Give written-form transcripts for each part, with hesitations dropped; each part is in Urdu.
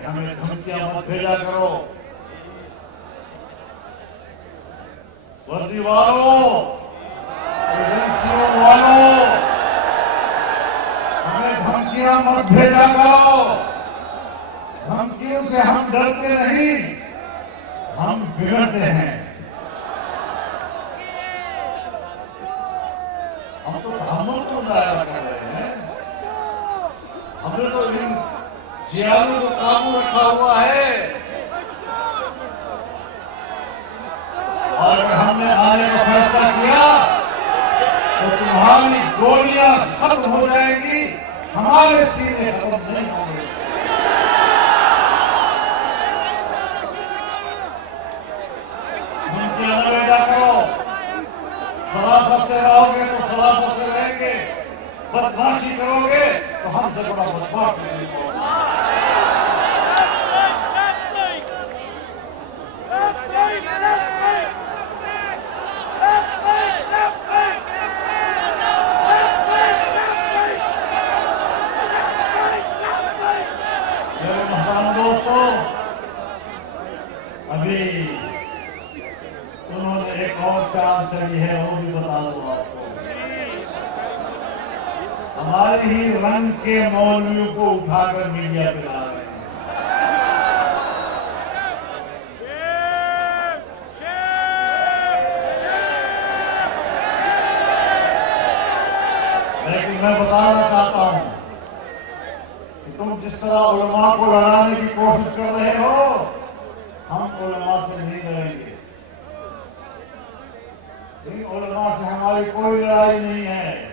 کہ ہمیں دھمکیاں مت بھیجا کرو، وردی والوں، ایجنسیوں والوں، ہمیں دھمکیاں مت بھیجا کرو۔ دھمکیوں سے ہم ڈرتے نہیں، ہم بگڑتے ہیں۔ ہم تو تحمل کو ظاہر کر رہے ہیں، ہم نے تو ان جیالوں کو قابو رکھا ہوا ہے، اور اگر ہم نے آنے کا فیصلہ کیا تو تمہاری گولیاں ختم ہو جائیں گی، ہمارے سینے ختم نہیں ہوں گے۔ دھمکیاں نہ بھیجا کرو، خلافت سے رہو گے تو خلافت سے رہیں گے، بدماشی کرو گے تو ہم سے بڑا بدماش نہیں ہوگا۔ میرے محترم دوستوں، ابھی انہوں نے ایک اور چال چلی ہے، وہ بھی بتا دوں آپ کو۔ ہمارے ہی رنگ کے مولویوں کو اٹھا کر میڈیا پہ لا رہے ہیں۔ لیکن میں بتانا چاہتا ہوں کہ تم جس طرح علماء کو لڑانے کی کوشش کر رہے ہو، ہم علماء سے نہیں لڑیں گے۔ ان علماء سے ہماری کوئی لڑائی نہیں ہے۔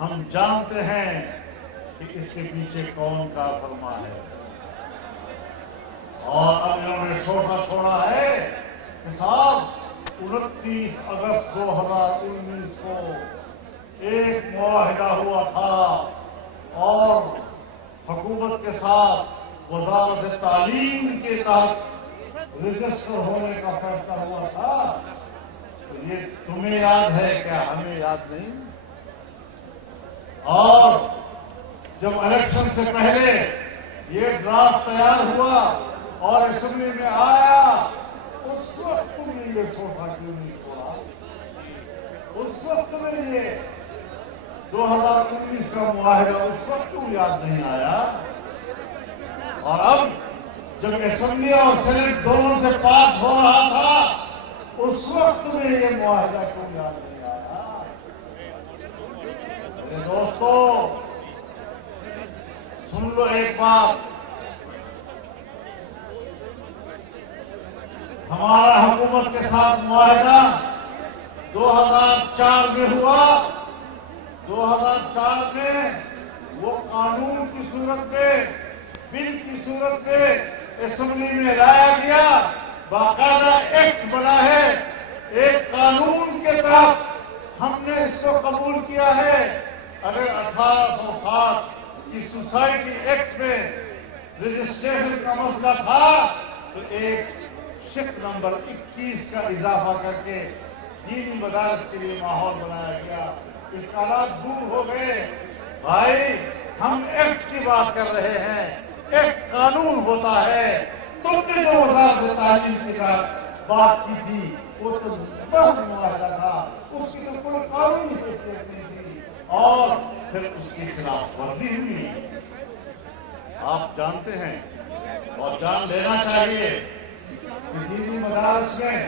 ہم جانتے ہیں کہ اس کے پیچھے کون کا فرما ہے، اور اب انہوں نے شوشہ چھوڑا ہے کہ صاحب 29 اگست 2019 کو ایک معاہدہ ہوا تھا اور حکومت کے ساتھ وزارت تعلیم کے تحت رجسٹر ہونے کا فیصلہ ہوا تھا۔ تو یہ تمہیں یاد ہے کیا؟ ہمیں یاد نہیں؟ اور جب الیکشن سے پہلے یہ ڈرافٹ تیار ہوا اور اسمبلی میں آیا، اس وقت تم نے یہ سوچا کیوں نہیں چھوڑا؟ اس وقت میں یہ 2019 کا معاہدہ اس وقت کیوں یاد نہیں آیا؟ اور اب جب اسمبلی اور سینٹ دونوں سے پاس ہو رہا تھا، اس وقت میں یہ معاہدہ کیوں یاد نہیں آیا؟ میرے دوستو، سن لو ایک بات، ہمارا حکومت کے ساتھ معاہدہ 2004 میں ہوا۔ 2004 میں وہ قانون کی صورت میں، بل کی صورت میں اسمبلی میں لایا گیا، باقاعدہ ایکٹ بنا ہے، ایک قانون کے تحت ہم نے اس کو قبول کیا ہے۔ اگر 1860 کی سوسائٹی ایکٹ میں رجسٹریشن کا مسئلہ تھا تو ایک شق نمبر 21 کا اضافہ کر کے دینی مدارس کے لیے ماحول بنایا گیا۔ اشکالات دور ہو گئے۔ بھائی، ہم ایکٹ کی بات کر رہے ہیں، ایک قانون ہوتا ہے۔ تم نے جو وزارت تعلیم کی بات کی تھی وہ تو بہت معاہدہ تھا، اس کی تو کوئی قانونی حیثیت نہیں تھی، اور پھر اس کی خلاف ورزی ہوئی۔ آپ جانتے ہیں اور جان لینا چاہیے کہ دینی مدارس میں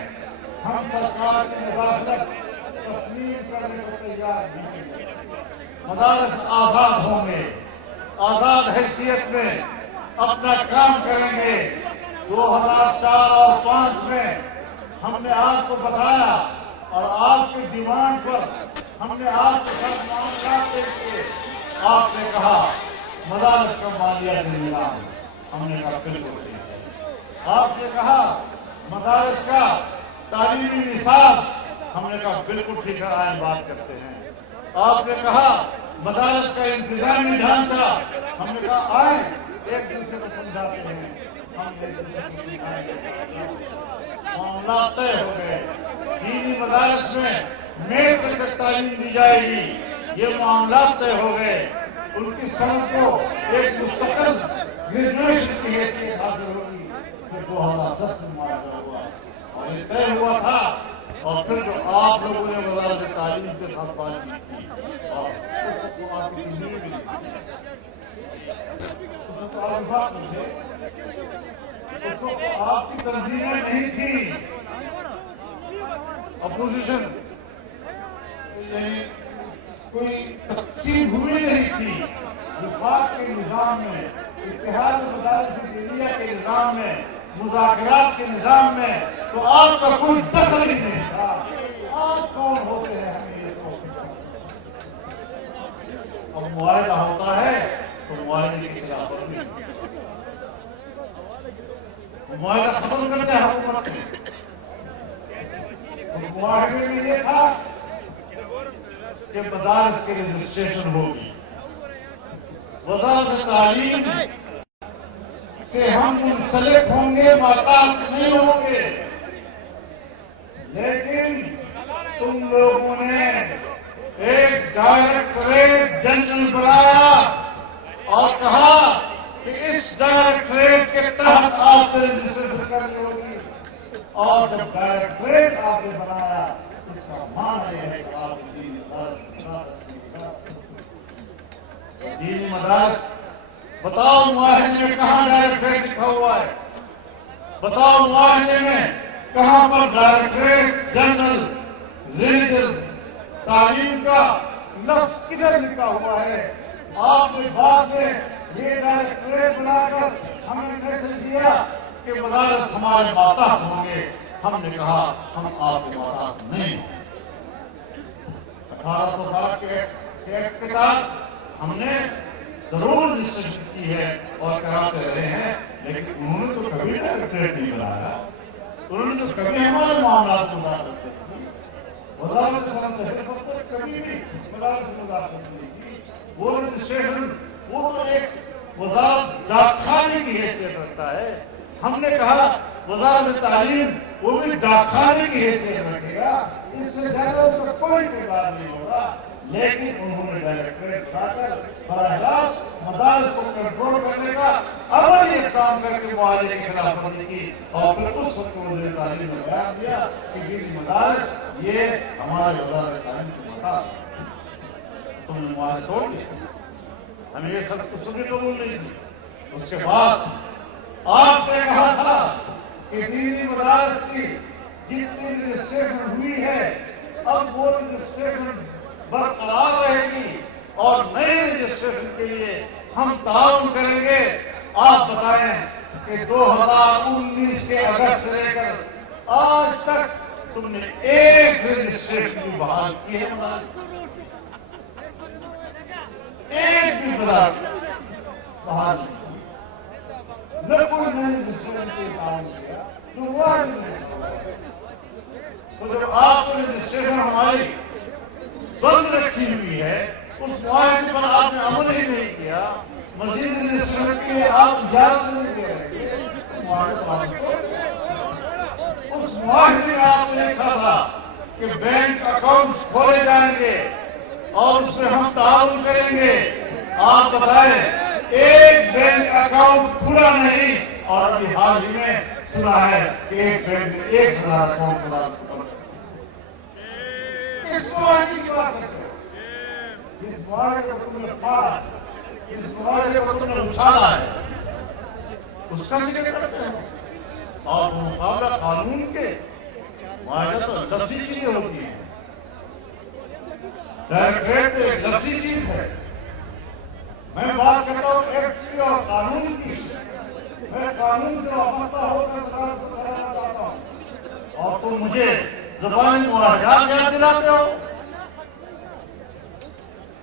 ہم سرکار کی مداخلت تسلیم کرنے کو تیار نہیں ہیں۔ مدارس آزاد ہوں گے، آزاد حیثیت میں اپنا کام کریں گے۔ 2004 اور 2005 میں ہم نے آپ کو بتایا اور آپ کی ڈیمانڈ پر ہم نے آپ کے ساتھ معاملات پیش کیے۔ آپ نے کہا مدارس کا مالیاتی نظام، ہم نے کہا بالکل ٹھیک ہے۔ آپ نے کہا مدارس کا تعلیمی نصاب، ہم نے کہا بالکل ٹھیک ہے، آئیں بات کرتے ہیں۔ آپ نے کہا مدارس کا انتظامی ڈھانچہ، ہم نے کہا آئیں ایک دوسرے کو سمجھاتے ہیں، ہم ایک دوسرے کو سمجھائیں گے۔ معاملات طے ہو گئے۔ دینی مدارس میں میٹرک تک تعلیم دی جائے گی، یہ معاملات طے ہو گئے۔ ان کی سند کو ایک مستقل گریجویشن کی حیثیت حاصل ہوگی پھر 2010 میں معاہدہ ہوا اور یہ طے ہوا تھا اور پھر جو آپ لوگوں نے وزارت تعلیم کے ساتھ بات چیت کی اور اس کو آپ کی نیند آپ کی تنظیمیں نہیں تھیں اپوزیشن یعنی کوئی تقسیم ہوئی نہیں تھی وفاق کے نظام میں اتحاد مدارس دینیہ کے نظام میں مذاکرات کے نظام میں تو آپ کا کوئی دخل ہی نہیں تھا آپ کون ہوتے ہیں ہمیں یہ تو اب معاہدہ ہوتا ہے تو معاہدے کے خلاف معاہدہ ختم کرتے ہیں حکومت میں معاہدے میں یہ تھا کہ مدارس کے رجسٹریشن ہوگی وزارت تعلیم سے ہم منسلک ہوں گے ماتحت نہیں ہوں گے لیکن تم لوگوں نے ایک ڈائریکٹریٹ جنرل بنایا اور کہا کہ اس ڈائریکٹریٹ کے تحت آپ سے رجسٹریشن کرنی ہوگی اور جب ڈائریکٹریٹ آپ نے بنایا اس کا معنی یہ ہے کہ آپ دینی مدارس بتاؤ معاہدے میں کہاں ڈائریکٹریٹ لکھا ہوا ہے بتاؤ معاہدے میں کہاں پر ڈائریکٹریٹ جنرل ریلیجس تعلیم کا لفظ کدھر لکھا ہوا ہے آپ نے بعد میں یہ ڈائریکٹریٹ بنا کر ہمیں فیصلہ دیا کہ مدارس ہمارے ماتحت ہوں گے ہم نے کہا ہم آپ کے ماتحت نہیں 1860 کے ایکٹ کے تحت ہم نے ضرور رجسٹریشن کی ہے اور کراتے رہے ہیں لیکن انہوں نے تو کبھی ڈائریکٹریٹ نہیں بنایا انہوں نے تو کبھی ہمارے معاملات کو مداخلت نہیں کی وزارت کبھی بھی مدارس مداخلت نہیں کی وہ رجسٹریشن وہ تو ایک وزارت ڈاک خانے کی حیثیت رکھتا ہے ہم نے کہا وزارت تعلیم وہ بھی ڈاک خانے کی حیثیت رکھے گا اس سے زیادہ اس کا کوئی کردار نہیں ہوگا لیکن انہوں نے ڈائریکٹریٹ اٹھا کر براہ راست مدارس کو کنٹرول کرنے کا اول یہ کام کر کے معاہدے کی خلاف ورزی کی اور پھر اس وقت وزیر تعلیم نے بیان دیا کہ دینی مدارس یہ ہمارے وزارت تعلیم کے مطابق تم نے معاہدے توڑ دیا ہمیں یہ سب کچھ بھی قبول نہیں دی اس کے بعد آپ نے کہا تھا کہ دینی مدارس کی جتنی رجسٹریشن ہوئی ہے اب وہ رجسٹریشن برقرار رہے گی اور نئے رجسٹریشن کے لیے ہم تعاون کریں گے آپ بتائیں کہ 2019 کے اگست سے لے کر آج تک تم نے ایک رجسٹریشن بھی بحال کی ہے ایک بھی بحال نہیں نہ کوئی نئے رجسٹریشن کے تعاون کیا تو جب آپ کو رجسٹریشن ہماری بند رکھی ہوئی ہے اس معاہدے پر آپ نے عمل ہی نہیں کیا مزید رجسٹریشن کے لیے آپ اجازت نہیں دے رہے اس معاہدے میں آپ نے لکھا تھا کہ بینک اکاؤنٹس کھولے جائیں گے اور اس میں ہم تعاون کریں گے آپ بتائیں ایک بینک اکاؤنٹ کھلا نہیں اور ابھی حال ہی میں سنا ہے کہ ایک بینک میں 1000 اکاؤنٹ کھلا اس معاہدے کی بات کرتے ہیں جس معاہدے کو تم نے پھاڑا جس معاہدے کو تم نے اچھالا ہے اس کا ذکر کرتے ہیں اور مقابلہ قانون کے معاہدہ تو لفظی چیزیں ہوتی ہیں ڈائریکٹریٹ ایک لفظی چیز ہے میں بات کرتا ہوں ایکٹ کی اور قانون کی میں قانون سے وابستہ ہو کر بتانا چاہتا ہوں اور تم مجھے زبانی معاہدات یاد دلاتے ہو